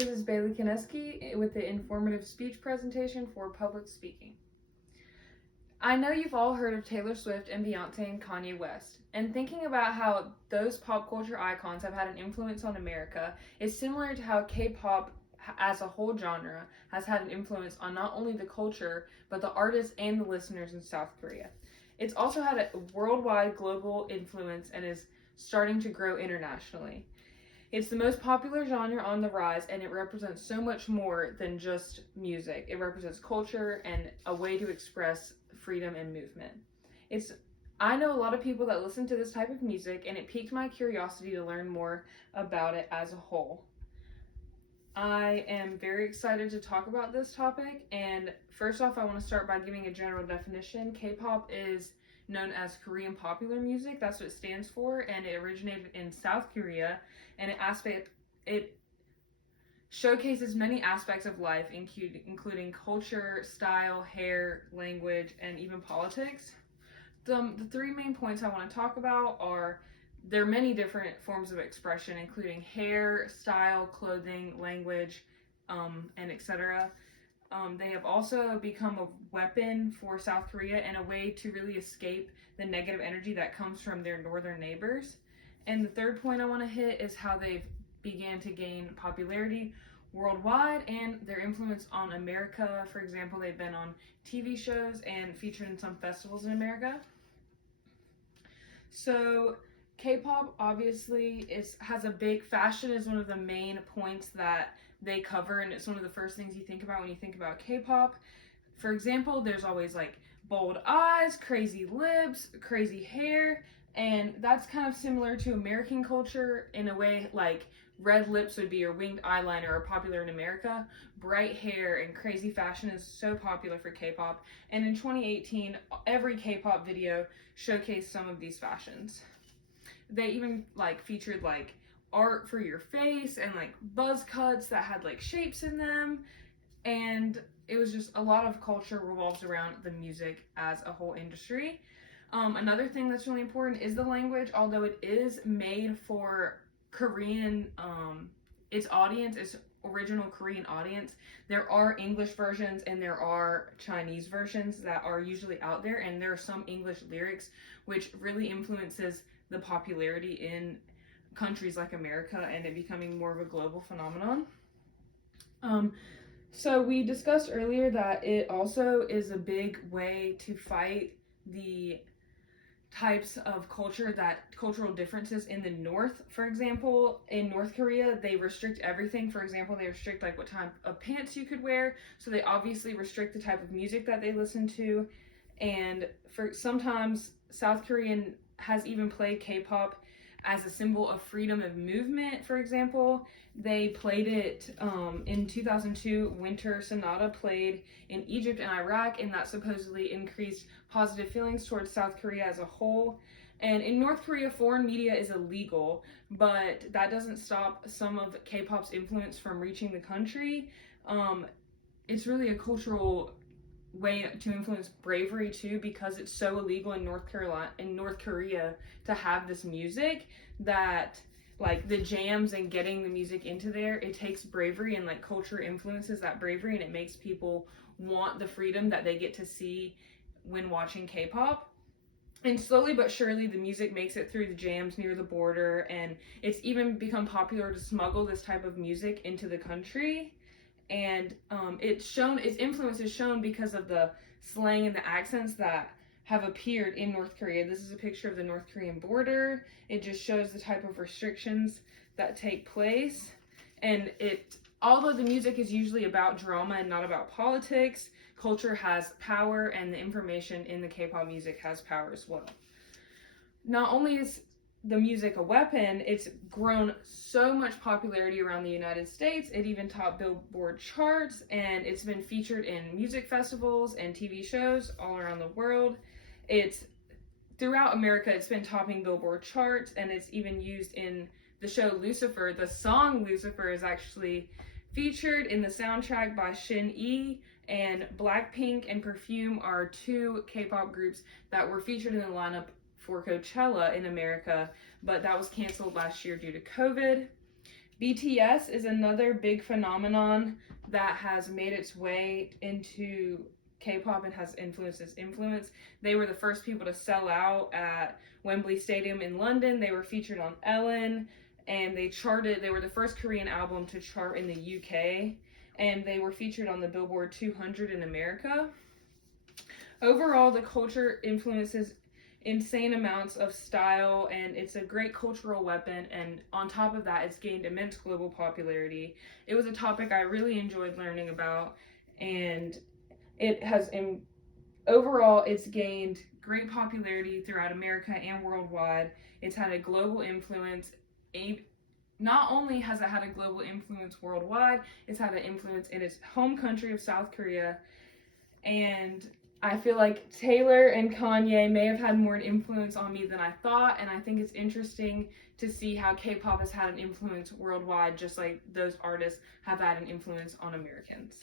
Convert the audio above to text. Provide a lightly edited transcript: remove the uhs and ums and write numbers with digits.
This is Bailey Koneski with the informative speech presentation for public speaking. I know you've all heard of Taylor Swift and Beyonce and Kanye West, and thinking about how those pop culture icons have had an influence on America is similar to how K-pop as a whole genre has had an influence on not only the culture, but the artists and the listeners in South Korea. It's also had a worldwide global influence and is starting to grow internationally. It's the most popular genre on the rise, and it represents so much more than just music. It represents culture and a way to express freedom and movement. I know a lot of people that listen to this type of music, and it piqued my curiosity to learn more about it as a whole. I am very excited to talk about this topic, and first off, I want to start by giving a general definition. K-pop is known as Korean popular music. That's what it stands for, and it originated in South Korea, and it showcases many aspects of life, including culture, style, hair, language, and even politics. The three main points I want to talk about are there are many different forms of expression, including hair, style, clothing, language, and etc. They have also become a weapon for South Korea and a way to really escape the negative energy that comes from their northern neighbors. And the third point I want to hit is how they've began to gain popularity worldwide and their influence on America. For example, they've been on TV shows and featured in some festivals in America. So K-pop obviously has a big fashion is one of the main points that they cover, and it's one of the first things you think about when you think about K-pop. For example, there's always like bold eyes, crazy lips, crazy hair, and that's kind of similar to American culture in a way. Like red lips would be your winged eyeliner are popular in America. Bright hair and crazy fashion is so popular for K-pop, and in 2018 every K-pop video showcased some of these fashions. They even featured art for your face and buzz cuts that had shapes in them, and it was just a lot of culture revolves around the music as a whole industry. Another thing that's really important is the language. Although it is made for Korean, its audience is original Korean audience, there are English versions and there are Chinese versions that are usually out there, and there are some English lyrics which really influences the popularity in countries like America and it becoming more of a global phenomenon. So we discussed earlier that it also is a big way to fight the types of cultural differences in the North. For example, in North Korea, they restrict everything. For example, they restrict what type of pants you could wear. So they obviously restrict the type of music that they listen to. And for sometimes South Korean has even played K-pop as a symbol of freedom of movement. For example, they played it in 2002. Winter Sonata played in Egypt and Iraq, and that supposedly increased positive feelings towards South Korea as a whole. And in North Korea, foreign media is illegal, but that doesn't stop some of K-pop's influence from reaching the country. It's really a cultural way to influence bravery too, because it's so illegal in North Korea to have this music, that the jams and getting the music into there, it takes bravery, and culture influences that bravery, and it makes people want the freedom that they get to see when watching K-pop. And slowly but surely the music makes it through the jams near the border, and it's even become popular to smuggle this type of music into the country. And its influence is shown because of the slang and the accents that have appeared in North Korea. This is a picture of the North Korean border. It just shows the type of restrictions that take place. And although the music is usually about drama and not about politics, culture has power, and the information in the K-pop music has power as well. Not only is the music a weapon, it's grown so much popularity around the United States. It even topped Billboard charts, and it's been featured in music festivals and TV shows all around the world. It's throughout America, it's been topping Billboard charts, and it's even used in the show Lucifer. The song Lucifer is actually featured in the soundtrack by Shin-E, and Blackpink and Perfume are two K-pop groups that were featured in the lineup for Coachella in America, but that was canceled last year due to COVID. BTS is another big phenomenon that has made its way into K-pop and has influenced its influence. They were the first people to sell out at Wembley Stadium in London. They were featured on Ellen, and they were the first Korean album to chart in the UK, and they were featured on the Billboard 200 in America. Overall, the culture influences insane amounts of style, and it's a great cultural weapon, and on top of that, it's gained immense global popularity. It was a topic I really enjoyed learning about, and it has overall it's gained great popularity throughout America and worldwide. It's had a global influence. Not only has it had a global influence worldwide, it's had an influence in its home country of South Korea, and I feel like Taylor and Kanye may have had more influence on me than I thought, and I think it's interesting to see how K-pop has had an influence worldwide, just like those artists have had an influence on Americans.